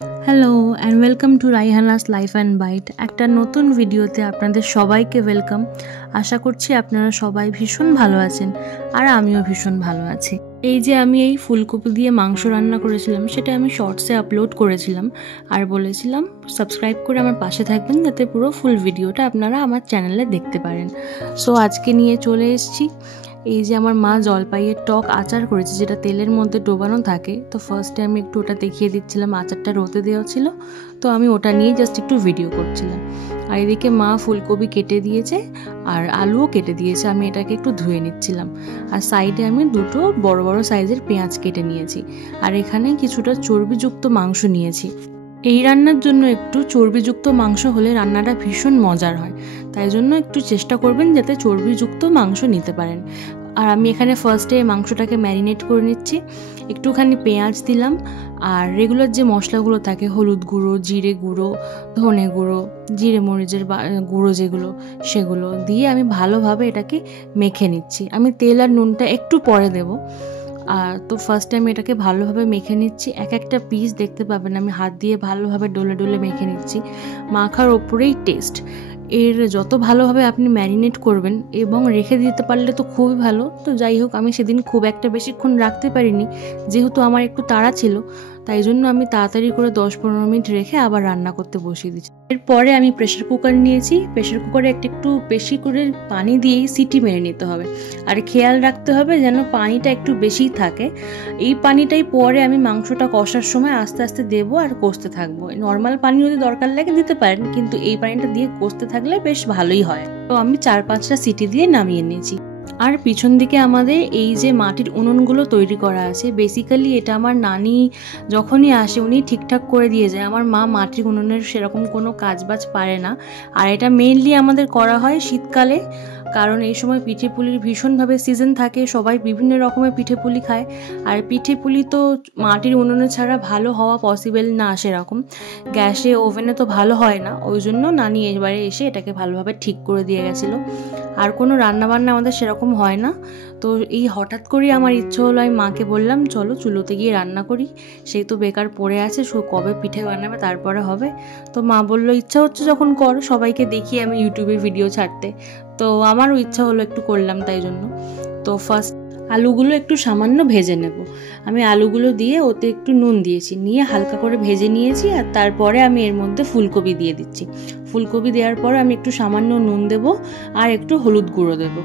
Hello and welcome to Raihana's life and bite. একটা নতুন ভিডিওতে আপনাদের সবাইকে ওয়েলকাম। আশা করছি আপনারা সবাই ভীষণ ভালো আছেন আর আমিও ভীষণ ভালো আছি। এই যে আমি এই ফুলকপি দিয়ে মাংস রান্না করেছিলাম, সেটা আমি শর্টসে আপলোড করেছিলাম আর বলেছিলাম সাবস্ক্রাইব করে আমার পাশে থাকবেন যাতে পুরো ফুল ভিডিওটা আপনারা আমার চ্যানেলে দেখতে পারেন। সো আজকে নিয়ে চলে এসেছি এই যে আমার মা জলপাইয়ের টক আচার করেছে, যেটা তেলের মধ্যে ডোবানো থাকে। তো ফার্স্টে আমি একটু ওটা দেখিয়ে দিচ্ছিলাম, আচারটা রোদে দেওয়া ছিল, তো আমি ওটা নিয়ে জাস্ট একটু ভিডিও করছিলাম। আর এদিকে মা ফুলকপি কেটে দিয়েছে আর আলুও কেটে দিয়েছে, আমি এটাকে একটু ধুয়ে নিচ্ছিলাম। আর সাইডে আমি দুটো বড় বড় সাইজের পেঁয়াজ কেটে নিয়েছি। আর এখানে কিছুটা চর্বিযুক্ত মাংস নিয়েছি। এই রান্নার জন্য একটু চর্বিযুক্ত মাংস হলে রান্নাটা ভীষণ মজার হয়, তাই জন্য একটু চেষ্টা করবেন যাতে চর্বিযুক্ত মাংস নিতে পারেন। আর আমি এখানে ফার্স্টে মাংসটাকে ম্যারিনেট করে নিচ্ছি। একটুখানি পেঁয়াজ দিলাম আর রেগুলার যে মশলাগুলো থাকে, হলুদ গুঁড়ো, জিরে গুঁড়ো, ধনে গুঁড়ো, জিরে মরিচের গুঁড়ো যেগুলো, সেগুলো দিয়ে আমি ভালোভাবে এটাকে মেখে নিচ্ছি। আমি তেল আর নুনটা একটু পরে দেবো। আর তো ফার্স্ট টাইম এটাকে ভালোভাবে মেখে নিচ্ছি। এক একটা পিস দেখতে পাবেন আমি হাত দিয়ে ভালোভাবে ডলে ডলে মেখে নিচ্ছি। মাখার ওপরেই টেস্ট। এর যত ভালোভাবে আপনি ম্যারিনেট করবেন এবং রেখে দিতে পারলে তো খুবই ভালো। তো যাই হোক, আমি সেদিন খুব একটা বেশিক্ষণ রাখতে পারিনি, যেহেতু আমার একটু তাড়া ছিল, তাই জন্য আমি তাড়াতাড়ি করে 10-15 মিনিট রেখে আবার রান্না করতে বসিয়ে দিচ্ছি। এরপরে আমি প্রেশার কুকার নিয়েছি। প্রেশার কুকারে একটু বেশি করে পানি দিয়েই সিটি মেরে নিতে হবে। আর খেয়াল রাখতে হবে যেন পানিটা একটু বেশিই থাকে। এই পানিটাই পরে আমি মাংসটা কষার সময় আস্তে আস্তে দেবো আর কষতে থাকবো। নর্মাল পানি যদি দরকার লাগে দিতে পারেন, কিন্তু এই পানিটা দিয়ে কষতে থাকলে বেশ ভালোই হয়। তো আমি 4-5টা সিটি দিয়ে নামিয়ে নিয়েছি। আর পিছন দিকে আমাদের এই যে মাটির উনুনগুলো তৈরি করা আছে, বেসিক্যালি এটা আমার নানি যখনই আসে উনি ঠিকঠাক করে দিয়ে যায়। আমার মা মাটির উনুনের সেরকম কোনো কাজবাজ পারে না। আর এটা মেইনলি আমাদের করা হয় শীতকালে, কারণ এই সময় পিঠে পুলির ভীষণভাবে সিজন থাকে, সবাই বিভিন্ন রকমের পিঠে পুলি খায়। আর পিঠে পুলি তো মাটির উনুনে ছাড়া ভালো হওয়া পসিবল না, সেরকম গ্যাসে ওভেনে তো ভালো হয় না। ওই জন্য নানি এবারে এসে এটাকে ভালোভাবে ঠিক করে দিয়ে গেছিলো। আর কোনো রান্নাবান্না আমাদের সেরকম হয় না। তো এই হঠাৎ করেই আমার ইচ্ছে হলো, আমি মাকে বললাম চলো চুলোতে গিয়ে রান্না করি, সেই তো বেকার পড়ে আছে, কবে পিঠে বানাবে তারপরে হবে। তো মা বললো ইচ্ছা হচ্ছে যখন কর, সবাইকে দেখি আমি ইউটিউবে ভিডিও ছাড়তে, তো আমারও ইচ্ছা হলো একটু করলাম তাই জন্য। তো ফার্স্ট আলুগুলো একটু সামান্য ভেজে নেব। আমি আলুগুলো দিয়ে ওতে একটু নুন দিয়েছি, নিয়ে হালকা করে ভেজে নিয়েছি। আর তারপরে আমি এর মধ্যে ফুলকপি দিয়ে দিচ্ছি। ফুলকপি দেওয়ার পর আমি একটু সামান্য নুন দেব আর একটু হলুদ গুঁড়ো দেবো।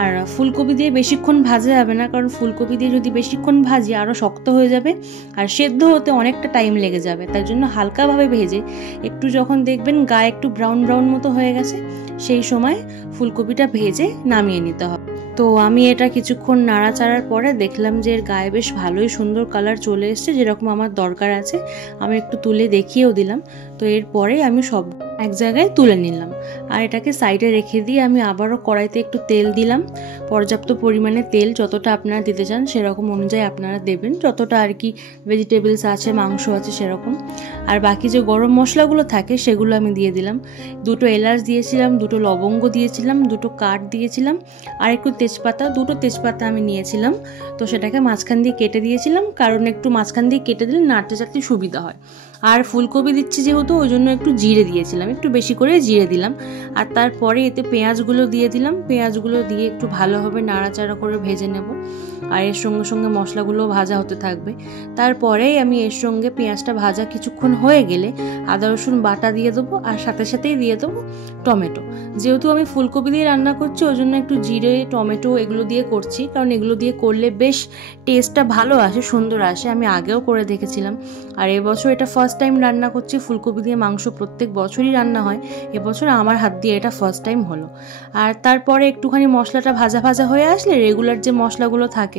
আর ফুলকপি দিয়ে বেশিক্ষণ ভাজা যাবে না, কারণ ফুলকপি দিয়ে যদি বেশিক্ষণ ভাজি আরও শক্ত হয়ে যাবে আর সেদ্ধ হতে অনেকটা টাইম লেগে যাবে। তাই জন্য হালকাভাবে ভেজে একটু যখন দেখবেন গায়ে একটু ব্রাউন ব্রাউন মতো হয়ে গেছে, সেই সময় ফুলকপিটা ভেজে নামিয়ে নিতে হবে। তো আমি এটা কিছুক্ষণ নাড়াচাড়ার পরে দেখলাম যে এর গায়ে বেশ ভালোই সুন্দর কালার চলে এসছে, যেরকম আমার দরকার আছে। আমি একটু তুলে দেখিয়েও দিলাম। তো এরপরে আমি সব এক জায়গায় তুলে নিলাম আর এটাকে সাইডে রেখে দিয়ে আমি আবারও কড়াইতে একটু তেল দিলাম। পর্যাপ্ত পরিমাণে তেল যতটা আপনারা দিতে চান সেরকম অনুযায়ী আপনারা দেবেন, যতটা আর কি ভেজিটেবলস আছে, মাংস আছে সেরকম। আর বাকি যে গরম মশলাগুলো থাকে সেগুলো আমি দিয়ে দিলাম। 2টো এলাচ দিয়েছিলাম, 2টো লবঙ্গ দিয়েছিলাম, 2টো কাঠ দিয়েছিলাম আর একটু তেজপাতা, 2টো তেজপাতা আমি নিয়েছিলাম। তো সেটাকে মাঝখান দিয়ে কেটে দিয়েছিলাম, কারণ একটু মাঝখান দিয়ে কেটে দিলে নাড়তে চাড়তে সুবিধা হয়। আর ফুলকপি দিচ্ছি যেহেতু, ওই জন্য একটু জিরে দিয়েছিলাম, একটু বেশি করে জিরে দিলাম। আর তারপরে এতে পেঁয়াজগুলো দিয়ে দিলাম। পেঁয়াজগুলো দিয়ে একটু ভালোভাবে নাড়াচাড়া করে ভেজে নেব। আর এর সঙ্গে সঙ্গে মশলাগুলো ভাজা হতে থাকবে। তারপরেই আমি এর সঙ্গে পেঁয়াজটা ভাজা কিছুক্ষণ হয়ে গেলে আদা রসুন বাটা দিয়ে দেবো আর সাথে সাথেই দিয়ে দেবো টমেটো। যেহেতু আমি ফুলকপি দিয়ে রান্না করছি ওই জন্য একটু জিরে, টমেটো এগুলো দিয়ে করছি, কারণ এগুলো দিয়ে করলে বেশ টেস্টটা ভালো আসে, সুন্দর আসে। আমি আগেও করে দেখেছিলাম। আর এবছর এটা ফার্স্ট টাইম রান্না করছি ফুলকপি দিয়ে মাংস। প্রত্যেক বছরই রান্না হয়, এবছর আমার হাত দিয়ে এটা ফার্স্ট টাইম হলো। আর তারপরে একটুখানি মশলাটা ভাজা ভাজা হয়ে আসলে রেগুলার যে মশলাগুলো থাকে,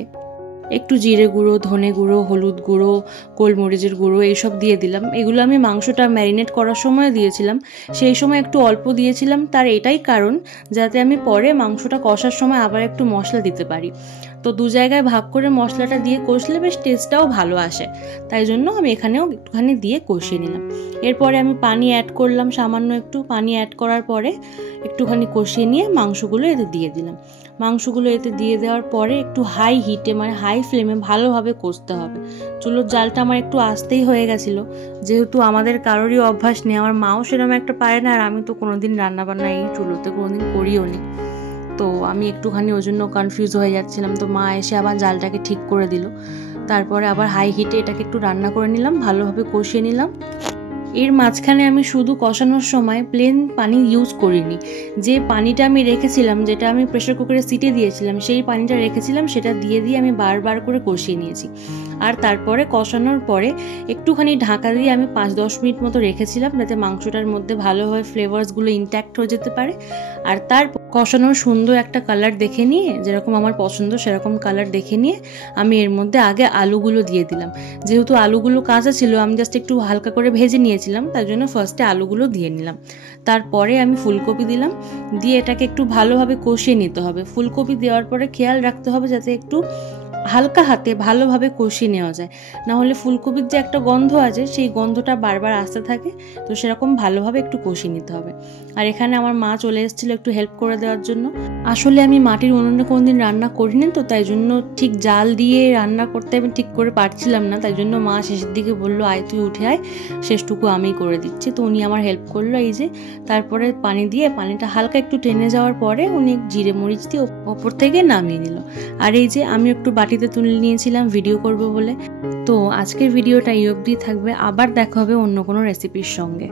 একটু জিরে গুঁড়ো, ধনে গুঁড়ো, হলুদ গুঁড়ো, গোলমরিচের গুঁড়ো এইসব দিয়ে দিলাম। এগুলো আমি মাংসটা ম্যারিনেট করার সময় দিয়েছিলাম, সেই সময় একটু অল্প দিয়েছিলাম। তার এটাই কারণ যাতে আমি পরে মাংসটা কষার সময় আবার একটু মশলা দিতে পারি। তো দু জায়গায় ভাগ করে মশলাটা দিয়ে কষলে বেশ টেস্টটাও ভালো আসে, তাই জন্য আমি এখানেও একটুখানি দিয়ে কষিয়ে নিলাম। এরপরে আমি পানি অ্যাড করলাম, সামান্য একটু পানি অ্যাড করার পরে একটুখানি কষিয়ে নিয়ে মাংসগুলো এতে দিয়ে দিলাম। মাংসগুলো এতে দিয়ে দেওয়ার পরে একটু হাই হিটে মানে হাই ফ্লেমে ভালোভাবে কষতে হবে। চুলোর জালটা আমার একটু আস্তেই হয়ে গেছিলো, যেহেতু আমাদের কারোরই অভ্যাস নেই, আমার মাও সেরকম একটা পারে না, আর আমি তো কোনোদিন রান্নাবান্না এই চুলোতে কোনোদিন করিও নি। তো আমি একটুখানি ওই জন্য কনফিউজ হয়ে যাচ্ছিলাম। তো মা এসে আবার জালটাকে ঠিক করে দিল। তারপরে আবার হাই হিটে এটাকে একটু রান্না করে নিলাম, ভালোভাবে কষিয়ে নিলাম। এর মাঝখানে আমি শুধু কষানোর সময় প্লেন পানি ইউজ করিনি, যে পানিটা আমি রেখেছিলাম, যেটা আমি প্রেসার কুকারে সিটি দিয়েছিলাম, সেই পানিটা রেখেছিলাম, সেটা দিয়ে আমি বারবার করে কষিয়ে নিয়েছি। আর তারপরে কষানোর পরে একটুখানি ঢাকা দিয়ে আমি 5-10 মিনিট মতো রেখেছিলাম, যাতে মাংসটার মধ্যে ভালোভাবে ফ্লেভার্সগুলো ইনট্যাক্ট হয়ে যেতে পারে। আর তার কষানোর সুন্দর একটা কালার দেখে নিয়ে, যেরকম আমার পছন্দ সেরকম কালার দেখে নিয়ে আমি এর মধ্যে আগে আলুগুলো দিয়ে দিলাম। যেহেতু আলুগুলো কাঁচা ছিল, আমি জাস্ট একটু হালকা করে ভেজে নিয়েছিলাম, তার জন্য ফার্স্টে আলুগুলো দিয়ে নিলাম। তারপরে আমি ফুলকপি দিলাম, দিয়ে এটাকে একটু ভালোভাবে কষিয়ে নিতে হবে। ফুলকপি দেওয়ার পরে খেয়াল রাখতে হবে যাতে একটু হালকা হাতে ভালোভাবে কষিয়ে নেওয়া যায়, নাহলে ফুলকপির যে একটা গন্ধ আছে সেই গন্ধটা বারবার আসতে থাকে। তো সেরকম ভালোভাবে একটু কষিয়ে নিতে হবে। আর এখানে আমার মা চলে এসেছিলো একটু হেল্প করে দেওয়ার জন্য। আসলে আমি মাটির উনুনে কোনোদিন রান্না করিনি, তো তাই জন্য ঠিক জাল দিয়ে রান্না করতে আমি ঠিক করে পারছিলাম না, তাই জন্য মা শেষের দিকে বললো, আয় তুই উঠে আয়, শেষটুকু আমি করে দিচ্ছি। তো উনি আমার হেল্প করলো। এই যে তারপরে পানি দিয়ে পানিটা হালকা একটু টেনে যাওয়ার পরে উনি জিরে মরিচ দিয়ে ওপর থেকে নামিয়ে নিল। আর এই যে আমি একটু বাটিতে তুলে নিয়েছিলাম ভিডিও করব বলে। তো আজকের ভিডিওটা এই অবধি থাকবে, আবার দেখা হবে অন্য কোনো রেসিপির সঙ্গে।